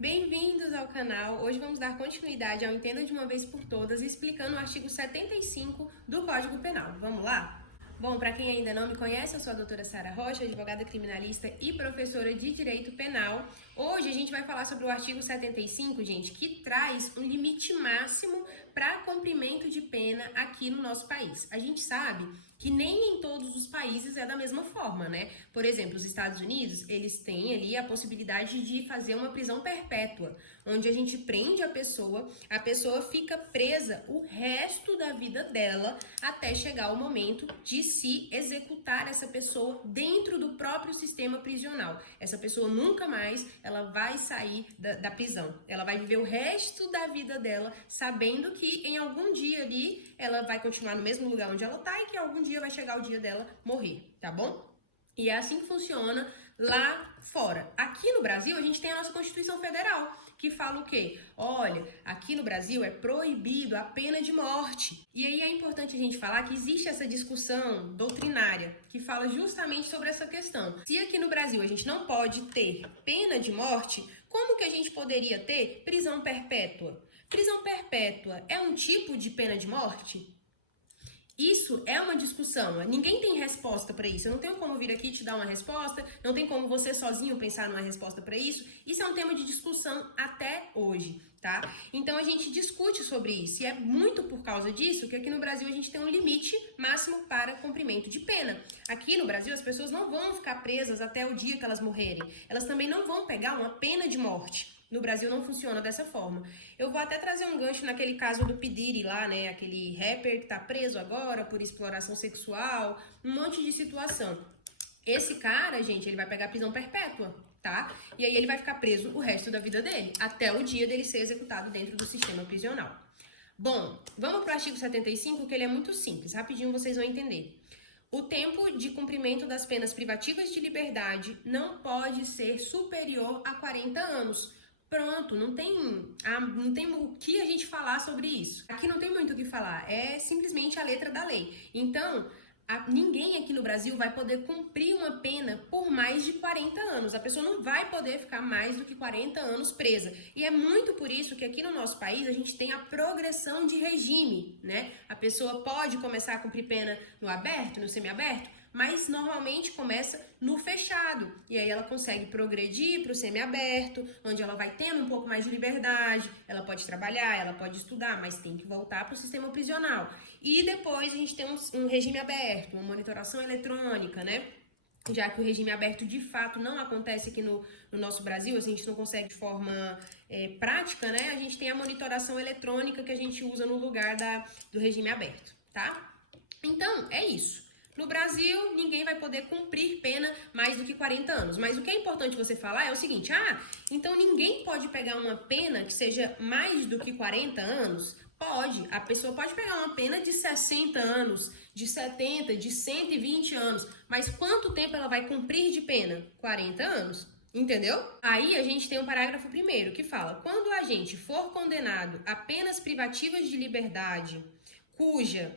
Bem-vindos ao canal. Hoje vamos dar continuidade ao Entenda de uma vez por todas, explicando o artigo 75 do Código Penal. Vamos lá? Bom, para quem ainda não me conhece, eu sou a doutora Sara Rocha, advogada criminalista e professora de Direito Penal. Hoje a gente vai falar sobre o artigo 75, gente, que traz um limite máximo para cumprimento de pena aqui no nosso país. A gente sabe que nem em todos os países é da mesma forma, né? Por exemplo, os Estados Unidos, eles têm ali a possibilidade de fazer uma prisão perpétua, onde a gente prende a pessoa fica presa o resto da vida dela até chegar o momento de se executar essa pessoa dentro do próprio sistema prisional. Essa pessoa nunca mais ela vai sair da prisão. Ela vai viver o resto da vida dela sabendo que em algum dia ali ela vai continuar no mesmo lugar onde ela tá e que algum dia vai chegar o dia dela morrer, tá bom? E é assim que funciona lá fora. Aqui no Brasil, a gente tem a nossa Constituição Federal, que fala o quê? Olha, aqui no Brasil é proibido a pena de morte. E aí é importante a gente falar que existe essa discussão doutrinária que fala justamente sobre essa questão. Se aqui no Brasil a gente não pode ter pena de morte, como que a gente poderia ter prisão perpétua? Prisão perpétua é um tipo de pena de morte? Isso é uma discussão, ninguém tem resposta para isso. Eu não tenho como vir aqui te dar uma resposta, não tem como você sozinho pensar numa resposta para isso. Isso é um tema de discussão até hoje, tá? Então a gente discute sobre isso e é muito por causa disso que aqui no Brasil a gente tem um limite máximo para cumprimento de pena. Aqui no Brasil as pessoas não vão ficar presas até o dia que elas morrerem. Elas também não vão pegar uma pena de morte. No Brasil não funciona dessa forma. Eu vou até trazer um gancho naquele caso do P. Diddy lá, né? Aquele rapper que tá preso agora por exploração sexual, um monte de situação. Esse cara, gente, ele vai pegar prisão perpétua, tá? E aí ele vai ficar preso o resto da vida dele, até o dia dele ser executado dentro do sistema prisional. Bom, vamos pro artigo 75, que ele é muito simples. Rapidinho vocês vão entender. O tempo de cumprimento das penas privativas de liberdade não pode ser superior a 40 anos. Pronto, não tem o que a gente falar sobre isso. Aqui não tem muito o que falar, é simplesmente a letra da lei. Então, ninguém aqui no Brasil vai poder cumprir uma pena por mais de 40 anos. A pessoa não vai poder ficar mais do que 40 anos presa. E é muito por isso que aqui no nosso país a gente tem a progressão de regime, né? A pessoa pode começar a cumprir pena no aberto, no semiaberto, mas normalmente começa no fechado. E aí ela consegue progredir para o semiaberto, onde ela vai tendo um pouco mais de liberdade, ela pode trabalhar, ela pode estudar, mas tem que voltar para o sistema prisional. E depois a gente tem um regime aberto, uma monitoração eletrônica, né? Já que o regime aberto de fato não acontece aqui no nosso Brasil, a gente não consegue de forma prática, né? A gente tem a monitoração eletrônica que a gente usa no lugar do regime aberto, tá? Então, é isso. No Brasil, ninguém vai poder cumprir pena mais do que 40 anos. Mas o que é importante você falar é o seguinte: então ninguém pode pegar uma pena que seja mais do que 40 anos? Pode. A pessoa pode pegar uma pena de 60 anos, de 70, de 120 anos. Mas quanto tempo ela vai cumprir de pena? 40 anos. Entendeu? Aí a gente tem o parágrafo 1º que fala: quando a gente for condenado a penas privativas de liberdade, cuja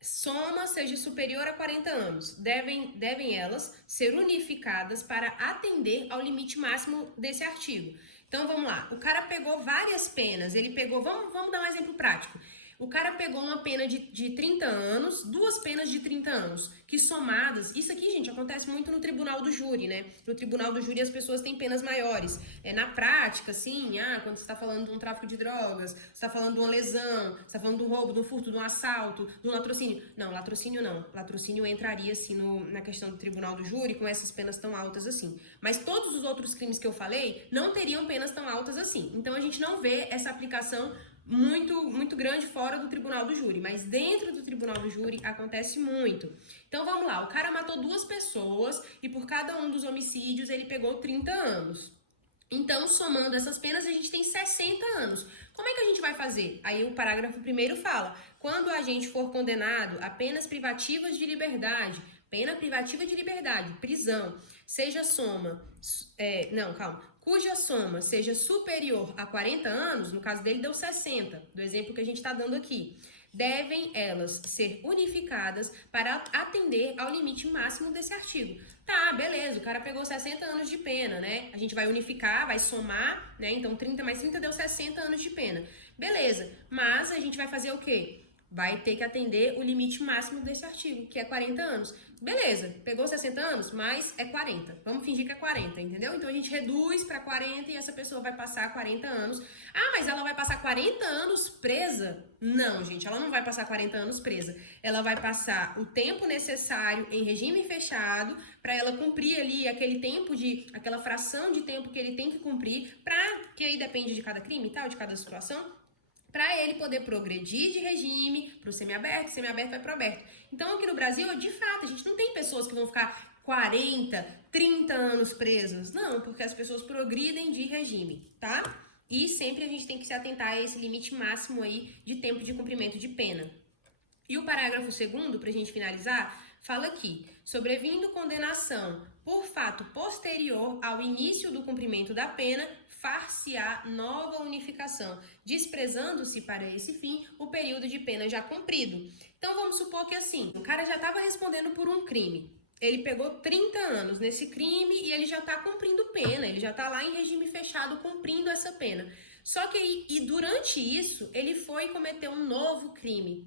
soma seja superior a 40 anos, devem elas ser unificadas para atender ao limite máximo desse artigo. Então vamos lá, o cara pegou várias penas, ele pegou, vamos dar um exemplo prático. O cara pegou uma pena de 30 anos, duas penas de 30 anos, que somadas, isso aqui, gente, acontece muito no tribunal do júri, né? No tribunal do júri as pessoas têm penas maiores. Na prática, assim, quando você está falando de um tráfico de drogas, você está falando de uma lesão, você está falando de um roubo, de um furto, de um assalto, de um latrocínio. Não, latrocínio não. Latrocínio entraria, assim, na questão do tribunal do júri com essas penas tão altas assim. Mas todos os outros crimes que eu falei não teriam penas tão altas assim. Então a gente não vê essa aplicação muito grande fora do tribunal do júri, mas dentro do tribunal do júri acontece muito. Então vamos lá, o cara matou 2 pessoas e por cada um dos homicídios ele pegou 30 anos. Então, somando essas penas, a gente tem 60 anos. Como é que a gente vai fazer? Aí o parágrafo 1º fala: quando a gente for condenado a penas privativas de liberdade, pena privativa de liberdade, prisão, cuja soma seja superior a 40 anos, no caso dele deu 60, do exemplo que a gente está dando aqui, devem elas ser unificadas para atender ao limite máximo desse artigo. Tá, beleza, o cara pegou 60 anos de pena, né? A gente vai unificar, vai somar, né? Então 30 mais 30 deu 60 anos de pena. Beleza, mas a gente vai fazer o quê? Vai ter que atender o limite máximo desse artigo, que é 40 anos. Beleza, pegou 60 anos, mas é 40. Vamos fingir que é 40, entendeu? Então a gente reduz para 40 e essa pessoa vai passar 40 anos. Ah, mas ela vai passar 40 anos presa? Não, gente, ela não vai passar 40 anos presa. Ela vai passar o tempo necessário em regime fechado para ela cumprir ali aquele tempo aquela fração de tempo que ele tem que cumprir, que aí depende de cada crime e tal, de cada situação, para ele poder progredir de regime para o semiaberto vai para o aberto. Então, aqui no Brasil, de fato, a gente não tem pessoas que vão ficar 40, 30 anos presas. Não, porque as pessoas progridem de regime, tá? E sempre a gente tem que se atentar a esse limite máximo aí de tempo de cumprimento de pena. E o parágrafo 2º, para a gente finalizar, fala aqui: sobrevindo condenação por fato posterior ao início do cumprimento da pena, far-se-á nova unificação, desprezando-se para esse fim o período de pena já cumprido. Então vamos supor que assim, o cara já estava respondendo por um crime. Ele pegou 30 anos nesse crime e ele já está cumprindo pena, ele já está lá em regime fechado cumprindo essa pena. Só que durante isso, ele foi cometer um novo crime.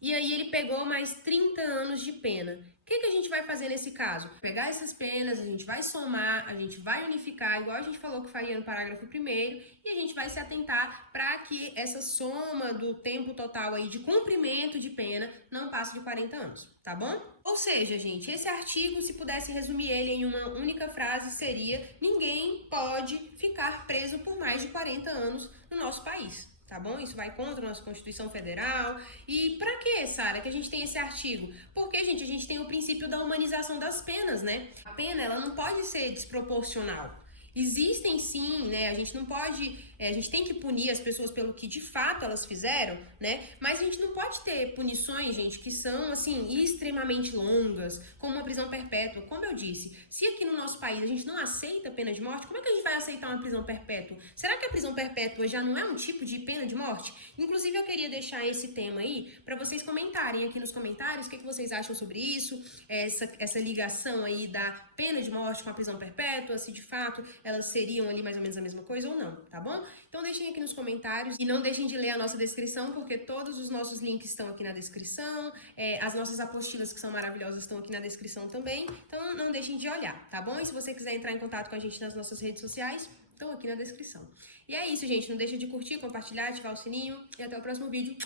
E aí ele pegou mais 30 anos de pena. O que a gente vai fazer nesse caso? Pegar essas penas, a gente vai somar, a gente vai unificar, igual a gente falou que faria no parágrafo 1º, e a gente vai se atentar para que essa soma do tempo total aí de cumprimento de pena não passe de 40 anos, tá bom? Ou seja, gente, esse artigo, se pudesse resumir ele em uma única frase, seria: ninguém pode ficar preso por mais de 40 anos no nosso país. Tá bom? Isso vai contra a nossa Constituição Federal. E pra que, Sara, que a gente tem esse artigo? Porque, gente, a gente tem o princípio da humanização das penas, né? A pena, ela não pode ser desproporcional. Existem sim, né? A gente não pode, a gente tem que punir as pessoas pelo que de fato elas fizeram, né? Mas a gente não pode ter punições, gente, que são assim extremamente longas, como uma prisão perpétua. Como eu disse, se aqui no nosso país a gente não aceita pena de morte, como é que a gente vai aceitar uma prisão perpétua? Será que a prisão perpétua já não é um tipo de pena de morte? Inclusive, eu queria deixar esse tema aí para vocês comentarem aqui nos comentários o que vocês acham sobre isso, essa ligação aí da pena de morte com a prisão perpétua, se de fato elas seriam ali mais ou menos a mesma coisa ou não, tá bom? Então deixem aqui nos comentários e não deixem de ler a nossa descrição, porque todos os nossos links estão aqui na descrição, as nossas apostilas que são maravilhosas estão aqui na descrição também, então não deixem de olhar, tá bom? E se você quiser entrar em contato com a gente nas nossas redes sociais, estão aqui na descrição. E é isso, gente, não deixa de curtir, compartilhar, ativar o sininho e até o próximo vídeo.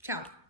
Tchau!